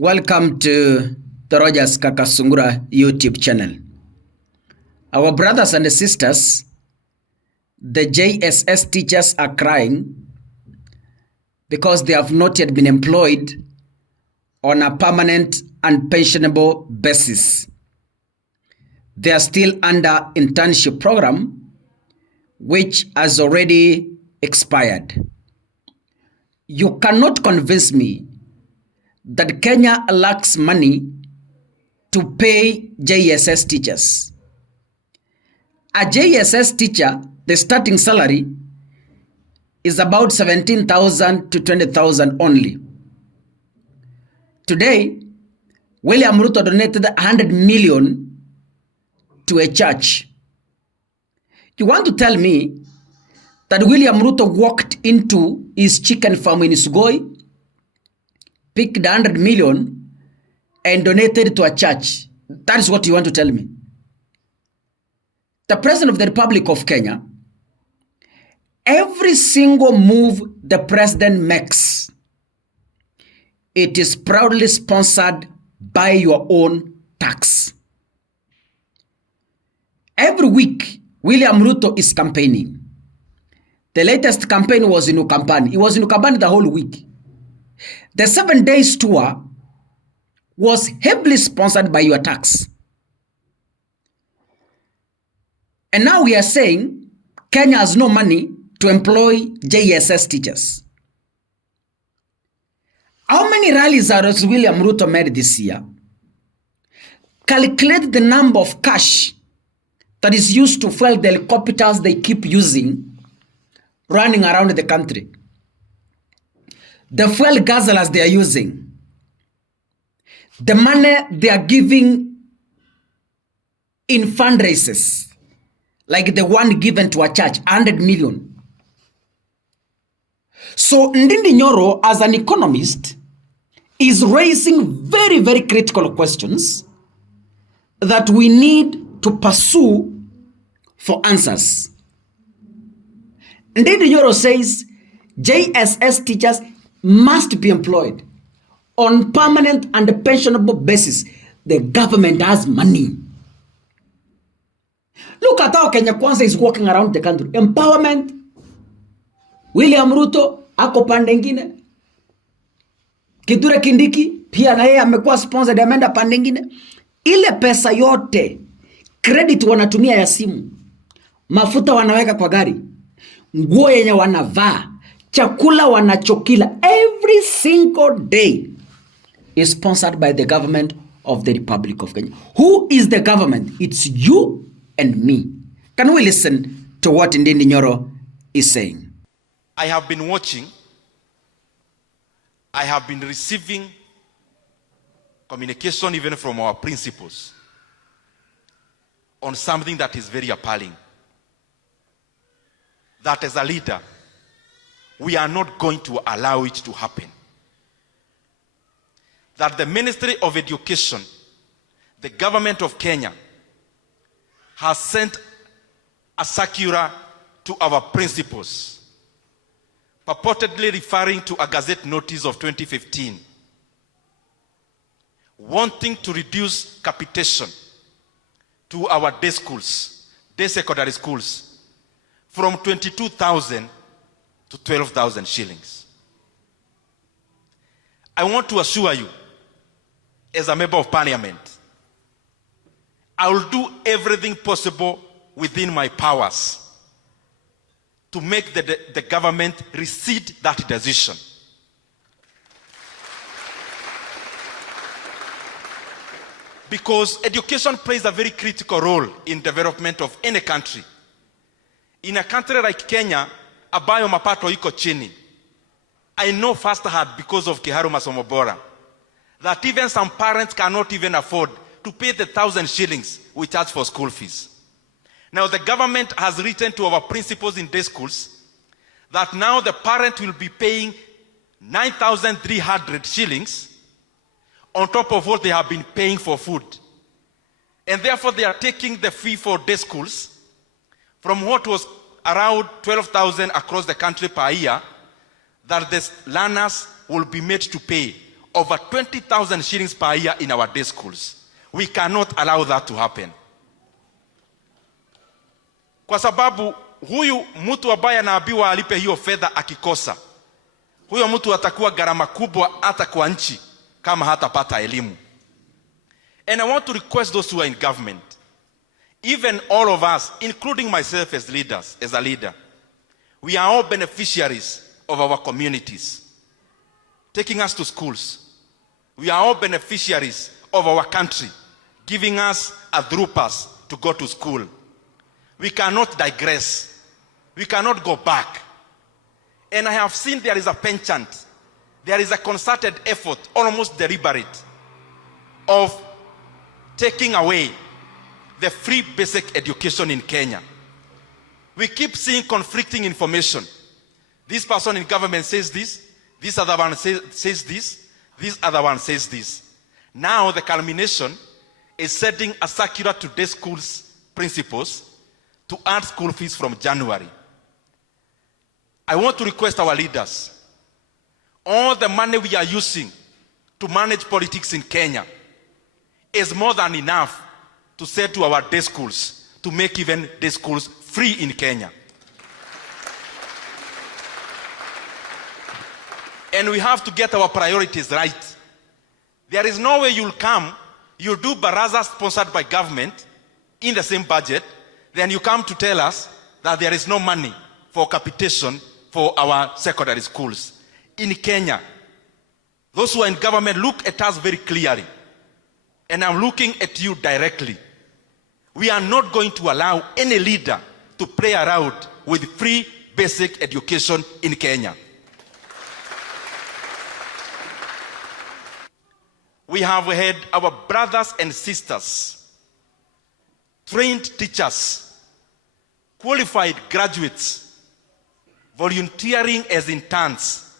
Welcome to the Rogers Kakasungura YouTube channel. Our brothers and sisters, the JSS teachers are crying because they have not yet been employed on a permanent and pensionable basis. They are still under internship program, which has already expired. You cannot convince me that Kenya lacks money to pay JSS teachers. A JSS teacher, the starting salary is about 17,000 to 20,000 only. Today, William Ruto donated 100 million to a church. You want to tell me that William Ruto walked into his chicken farm in Sugoi, picked 100 million and donated to a church? That is what you want to tell me. The President of the Republic of Kenya, every single move the President makes, it is proudly sponsored by your own tax. Every week, William Ruto is campaigning. The latest campaign was in Ukambani. He was in Ukambani the whole week. The 7 days tour was heavily sponsored by your tax. And now we are saying Kenya has no money to employ JSS teachers. How many rallies has William Ruto made this year? Calculate the number of cash that is used to fuel the helicopters they keep using running around the country. The fuel guzzlers they are using. The money they are giving in fundraisers, like the one given to a church, 100 million. So Ndindi Nyoro, as an economist, is raising very, very critical questions that we need to pursue for answers. Ndindi Nyoro says JSS teachers must be employed on permanent and pensionable basis. The government has money. Look at how Kenya Kwanza is walking around the country. Empowerment. William Ruto ako pande ngine. Kithure Kindiki pia na yeye amekuwa sponsored, ameenda pande ngine. Ile pesa yote credit wanatumia ya simu, mafuta wanaweka kwa gari, nguo yenye wanavaa, chakula wanachokila, every single day is sponsored by the government of the Republic of Kenya. Who is the government? It's you and me. Can we listen to what Ndindi Nyoro is saying? I have been watching. I have been receiving communication even from our principals on something that is very appalling. That as a leader, we are not going to allow it to happen. That the Ministry of Education, the government of Kenya, has sent a circular to our principals, purportedly referring to a Gazette notice of 2015, wanting to reduce capitation to our day schools, day secondary schools, from 22,000 to 12,000 shillings. I want to assure you, as a member of parliament, I will do everything possible within my powers to make the government rescind that decision. Because education plays a very critical role in development of any country. In a country like Kenya, ambayo mapato iko chini, I know firsthand because of Kiharu Masomo Bora that even some parents cannot even afford to pay the 1,000 shillings we charge for school fees. Now the government has written to our principals in day schools that now the parent will be paying 9,300 shillings on top of what they have been paying for food. And therefore they are taking the fee for day schools from what was around 12,000 across the country per year, that the learners will be made to pay over 20,000 shillings per year in our day schools. We cannot allow that to happen. Kwa sababu huyu mtu ambaye anaambiwa alipe hiyo fedha akikosa, huyo mtu atakuwa gharama kubwa hata kwa nchi kama hatapata elimu. And I want to request those who are in government, even all of us, including myself as leaders, as a leader, we are all beneficiaries of our communities, taking us to schools. We are all beneficiaries of our country, giving us a through pass to go to school. We cannot digress. We cannot go back. And I have seen there is a penchant, there is a concerted effort, almost deliberate, of taking away the free basic education in Kenya. We keep seeing conflicting information. This person in government says this other one says this other one says this. Now the culmination is setting a circular to day schools principals to add school fees from January. I want to request our leaders, all the money we are using to manage politics in Kenya is more than enough to say to our day schools to make even day schools free in Kenya. And we have to get our priorities right. There is no way you'll come, you'll do baraza sponsored by government in the same budget, then you come to tell us that there is no money for capitation for our secondary schools. In Kenya, those who are in government, look at us very clearly. And I'm looking at you directly. We are not going to allow any leader to play around with free basic education in Kenya. We have had our brothers and sisters, trained teachers, qualified graduates, volunteering as interns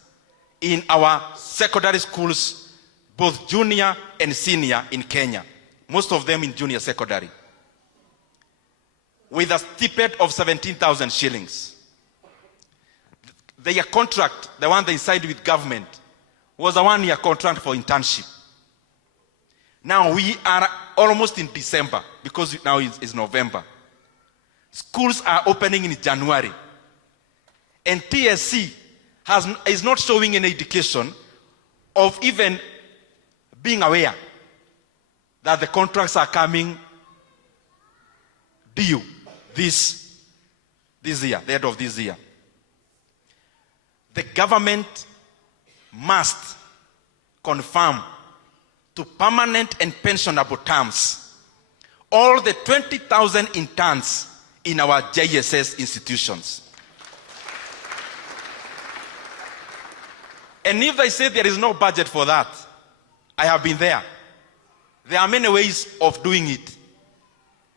in our secondary schools, both junior and senior in Kenya, most of them in junior secondary, with a stipend of 17,000 shillings. Their contract, the one they signed with government, was a one-year contract for internship. Now we are almost in December, because now it's November. Schools are opening in January. And TSC is not showing any indication of even being aware that the contracts are coming due this year, the end of this year. The government must confirm to permanent and pensionable terms all the 20,000 interns in our JSS institutions. And if they say there is no budget for that, I have been there. There are many ways of doing it.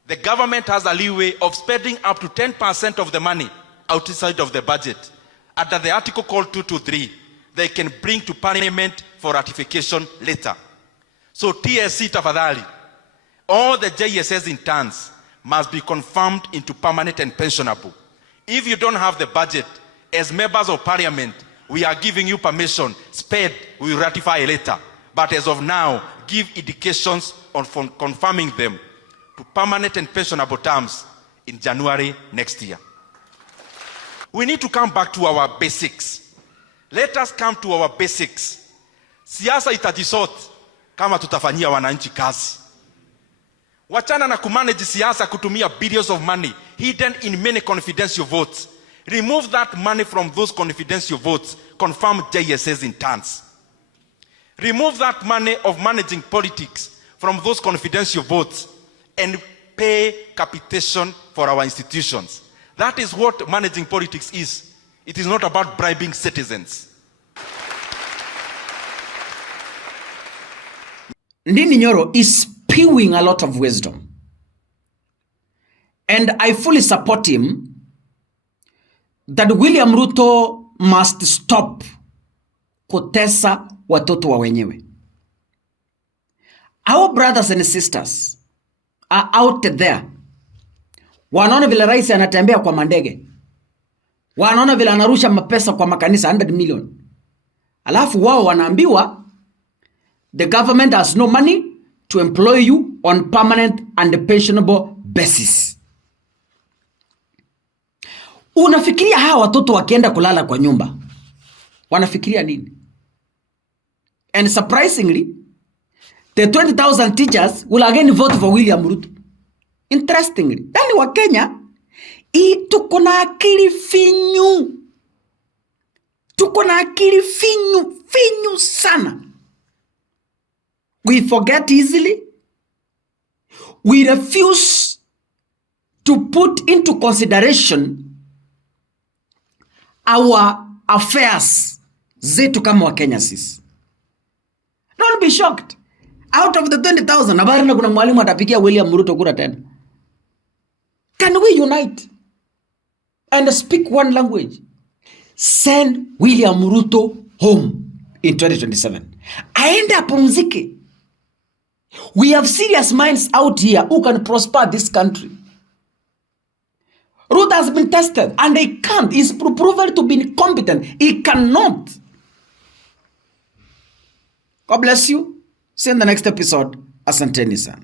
The government has a leeway of spending up to 10% of the money outside of the budget. Under the article called 223, they can bring to parliament for ratification later. So TSC tafadhali, all the JSS interns must be confirmed into permanent and pensionable. If you don't have the budget, as members of parliament, we are giving you permission, sped, we will ratify later. But as of now, give indications on confirming them to permanent and pensionable terms in January next year. We need to come back to our basics. Let us come to our basics. Siasa itajisort kama tutafanyia wananchi kazi. Wachana na kumanage siasa kutumia billions of money hidden in many confidential votes. Remove that money from those confidential votes. Confirm JSS interns. Remove that money of managing politics from those confidential votes and pay capitation for our institutions. That is what managing politics is. It is not about bribing citizens. Ndindi Nyoro is spewing a lot of wisdom. And I fully support him that William Ruto must stop kutesa watoto wa wenyewe. Our brothers and sisters are out there. Wanaona vile rais anatembea kwa mandege. Wanaona vile anarusha mapesa kwa makanisa 100 million. Alafu wao wanaambiwa The government has no money to employ you on permanent and pensionable basis. Unafikiria hawa watoto wakienda kulala kwa nyumba wanafikiria nini? And surprisingly, the 20,000 teachers will again vote for William Ruto. Interestingly, ndani wa Kenya tuko na akili finyu. Tuko na akili finyu sana. We forget easily. We refuse to put into consideration our affairs zetu kama wa Kenya sisi. Don't be shocked. Out of the 20,000, habari na kuna mwalimu atapigia William Ruto kura tena. Can we unite and speak one language? Send William Ruto home in 2027. Aende apumzike. We have serious minds out here who can prosper this country. Ruto has been tested and he can't. He's proven to be incompetent. He cannot. God bless you. See you in the next episode. Asanteni sana.